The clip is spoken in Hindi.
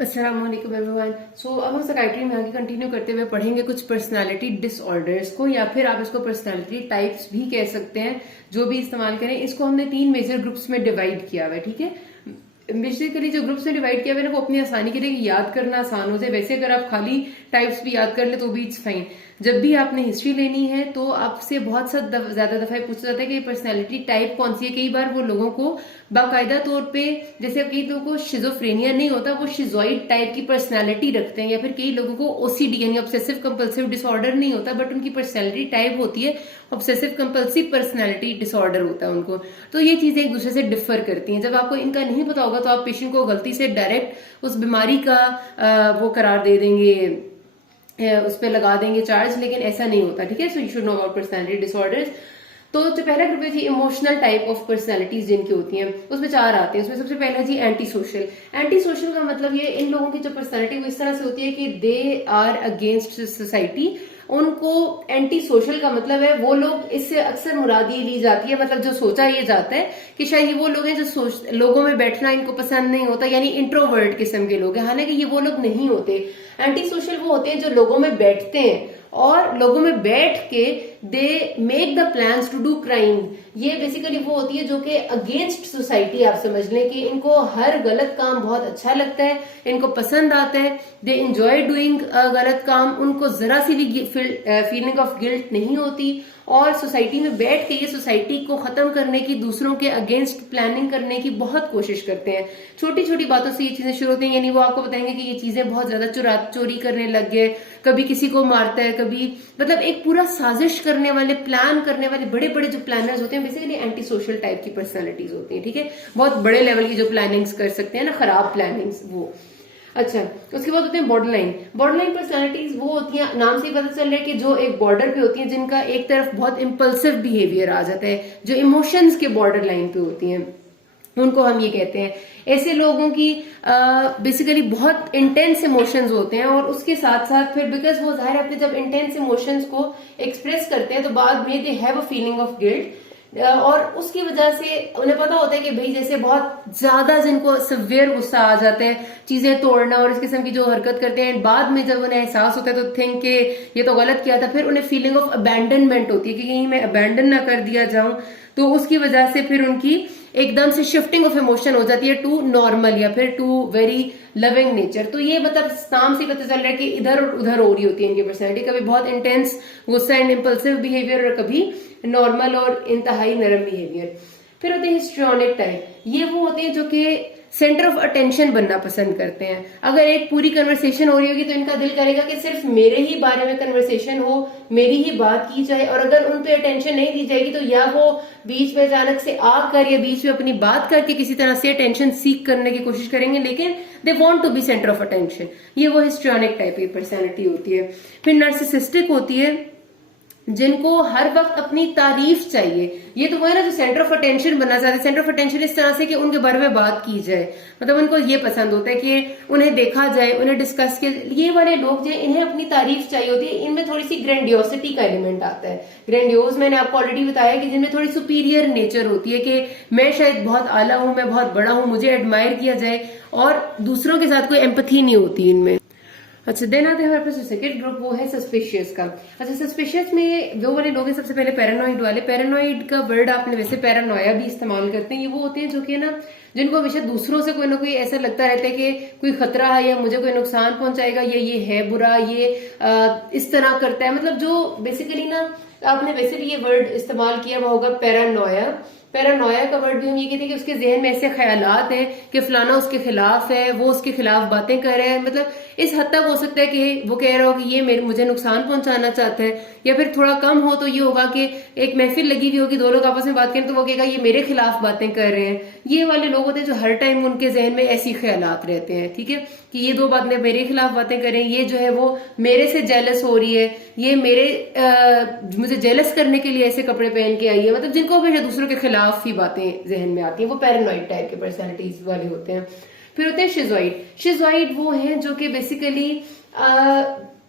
अस्सलाम वालेकुम एवरीवन। अब हम साइकाइट्री में आगे कंटिन्यू करते हुए पढ़ेंगे कुछ पर्सनालिटी डिसऑर्डर्स को, या फिर आप इसको पर्सनालिटी टाइप्स भी कह सकते हैं, जो भी इस्तेमाल करें। इसको हमने 3 मेजर ग्रुप्स में डिवाइड किया हुआ है, ठीक है। बेसिकली जो ग्रुप्स में डिवाइड किया हुआ है ना, वो अपनी आसानी के लिए याद करना आसान हो जाए। वैसे अगर आप खाली टाइप्स भी याद कर ले तो भी इट्स फाइन। जब भी आपने हिस्ट्री लेनी है तो आपसे बहुत सा ज्यादा दफा पूछा जाता है कि पर्सनालिटी टाइप कौन सी है। कई बार वो लोगों को बाकायदा तौर पे, जैसे कई लोगों को शिजोफ्रेनिया नहीं होता, वो शिजोइड टाइप की पर्सनालिटी रखते हैं, या फिर कई लोगों को ओसीडी यानी ऑब्सेसिव कंपल्सिव डिसऑर्डर नहीं होता, बट उनकी पर्सनालिटी टाइप होती है ऑब्सेसिव कंपल्सिव पर्सनालिटी डिसऑर्डर होता है उनको। तो ये चीजें एक दूसरे से डिफर करती हैं। जब आपको इनका नहीं पता होगा तो आप पेशेंट को गलती से डायरेक्ट उस बीमारी का वो करार दे देंगे, उस पर लगा देंगे चार्ज, लेकिन ऐसा नहीं होता, ठीक है। So you should know about personality disorders. तो जो पहला ग्रुप है जी इमोशनल टाइप ऑफ पर्सनालिटीज जिनकी होती हैं, उसमें 4 आते हैं। उसमें सबसे पहला जी एंटी सोशल। एंटी सोशल का मतलब ये, इन लोगों की जो पर्सनालिटी वो इस तरह से होती है कि दे आर अगेंस्ट सोसाइटी। उनको एंटी सोशल का मतलब है, वो लोग, इससे अक्सर मुराद ये ली जाती है, मतलब जो सोचा ये जाता है कि शायद ये वो लोग हैं जो लोगों में बैठना इनको पसंद नहीं होता, यानी इंट्रोवर्ट किस्म के लोग हैं। हालांकि ये वो लोग नहीं होते। एंटी सोशल वो होते हैं जो लोगों में बैठते हैं और लोगों में बैठ के they make the plans to do crime. ये बेसिकली वो होती है जो कि अगेंस्ट सोसाइटी, आप समझ लें कि इनको हर गलत काम बहुत अच्छा लगता है, इनको पसंद आता है, दे एंजॉय डूइंग गलत काम, उनको जरा सी भी फीलिंग ऑफ गिल्ट नहीं होती, और सोसाइटी में बैठ के ये सोसाइटी को खत्म करने की, दूसरों के अगेंस्ट प्लानिंग करने की बहुत कोशिश करते हैं। छोटी छोटी बातों से ये चीजें शुरू होती हैं, यानी वो आपको बताएंगे कि ये चीजें बहुत ज्यादा चोरी करने लग गए, कभी किसी को मारता है, कभी, मतलब एक पूरा साजिश करने वाले, प्लान करने वाले बड़े बड़े जो प्लानर्स होते हैं, बेसिकली एंटी सोशल टाइप की पर्सनालिटीज होती हैं, ठीक है। बहुत बड़े लेवल की जो प्लानिंग्स कर सकते हैं ना, खराब प्लानिंग्स, वो। अच्छा, उसके बाद होते हैं बॉर्डरलाइन। बॉर्डरलाइन पर्सनालिटीज वो होती हैं, नाम से ही पता चल रहा है कि जो एक बॉर्डर पे होती हैं, जिनका एक तरफ बहुत इम्पल्सिव बिहेवियर आ जाता है, जो इमोशंस के बॉर्डर लाइन पे होती हैं, उनको हम ये कहते हैं। ऐसे लोगों की बेसिकली बहुत इंटेंस इमोशंस होते हैं, और उसके साथ साथ फिर बिकॉज वो जाहिर अपने जब इंटेंस इमोशंस को एक्सप्रेस करते हैं तो बाद में they have a feeling of guilt, और उसकी वजह से उन्हें पता होता है कि भाई जैसे बहुत ज्यादा जिनको सिवियर गुस्सा आ जाते हैं, चीजें तोड़ना और इस किस्म की जो हरकत करते हैं, बाद में जब उन्हें एहसास होता है तो थिंक के ये तो गलत किया था, फिर उन्हें फीलिंग ऑफ अबैंडनमेंट होती है कि कहीं मैं अबैंडन ना कर दिया जाऊं, तो उसकी वजह से फिर उनकी एकदम से शिफ्टिंग ऑफ इमोशन हो जाती है टू नॉर्मल या फिर टू वेरी लविंग नेचर। तो ये मतलब नाम से पता चल रहा है कि इधर और उधर हो रही होती है इनकी पर्सनैलिटी, कभी बहुत इंटेंस गुस्सा एंड इम्पल्सिव बिहेवियर, और कभी नॉर्मल और इंतहाई नरम बिहेवियर। फिर होते हैं हिस्ट्रियोनिक टाइप। ये वो होते हैं जो कि सेंटर ऑफ अटेंशन बनना पसंद करते हैं। अगर एक पूरी कन्वर्सेशन हो रही होगी तो इनका दिल करेगा कि सिर्फ मेरे ही बारे में कन्वर्सेशन हो, मेरी ही बात की जाए, और अगर उन पे अटेंशन नहीं दी जाएगी तो या वो बीच में अचानक से आकर या बीच में अपनी बात करके किसी तरह से अटेंशन सीख करने की कोशिश करेंगे, लेकिन they want to be centre of attention. ये वो हिस्ट्रियोनिक टाइप की पर्सनैलिटी होती है। फिर नार्सिसिस्टिक होती है, जिनको हर वक्त अपनी तारीफ चाहिए। ये तो वो है ना जो सेंटर ऑफ अटेंशन बनना चाहते हैं। सेंटर ऑफ अटेंशन इस तरह से कि उनके बारे में बात की जाए, मतलब उनको ये पसंद होता है कि उन्हें देखा जाए, उन्हें डिस्कस के। ये वाले लोग जो इन्हें अपनी तारीफ चाहिए होती है, इनमें थोड़ी सी ग्रैंडियोसिटी का एलिमेंट आता है। ग्रैंडियोज मैंने आपको ऑलरेडी बताया कि जिनमें थोड़ी सुपीरियर नेचर होती है कि मैं शायद बहुत आला हूं, मैं बहुत बड़ा हूं, मुझे एडमायर किया जाए, और दूसरों के साथ कोई एम्पथी नहीं होती इनमें। अच्छा, देन आते हैं हमारे पास सेकंड ग्रुप, वो है सस्पिशियस का। अच्छा, सस्पिशियस में जो वाले लोग हैं, सबसे पहले पैरानॉइड वाले। पैरानॉइड का वर्ड आपने वैसे पैरानोया भी इस्तेमाल करते हैं। ये वो होते हैं जो कि ना, जिनको हमेशा दूसरों से कोई ना कोई ऐसा लगता रहता है कि कोई खतरा है या मुझे कोई नुकसान पहुंचाएगा, या ये है बुरा, ये इस तरह करता है, मतलब जो बेसिकली ना, आपने वैसे भी ये वर्ड इस्तेमाल किया हुआ होगा पैरानोया। पैरानोया का वर्ड भी हम ये कहते हैं कि उसके जहन में ऐसे ख्यालात हैं कि फलाना उसके खिलाफ है, वो उसके खिलाफ बातें कर रहे हैं, मतलब इस हद तक हो सकता है कि वो कह रहा हो कि ये मुझे नुकसान पहुंचाना चाहता है। या फिर थोड़ा कम हो तो ये होगा कि एक महफिल लगी हुई होगी, 2 लोग आपस में बात करें तो वो कहेगा ये मेरे खिलाफ बातें कर रहे हैं। ये वाले लोग होते हैं जो हर टाइम उनके जहन में ऐसी ख्यालात रहते हैं, ठीक है, कि ये 2 बातें मेरे खिलाफ बातें करें, ये जो है वो मेरे से जेलस हो रही है, ये मुझे जेलस करने के लिए ऐसे कपड़े पहन के आई है, मतलब जिनको हमेशा दूसरों के खिलाफ ही बातें जहन में आती हैं, वो पैरानॉइड टाइप के पर्सनैलिटीज वाले होते हैं। फिर होते हैं शिजोइड। शिजोइड वो हैं जो कि बेसिकली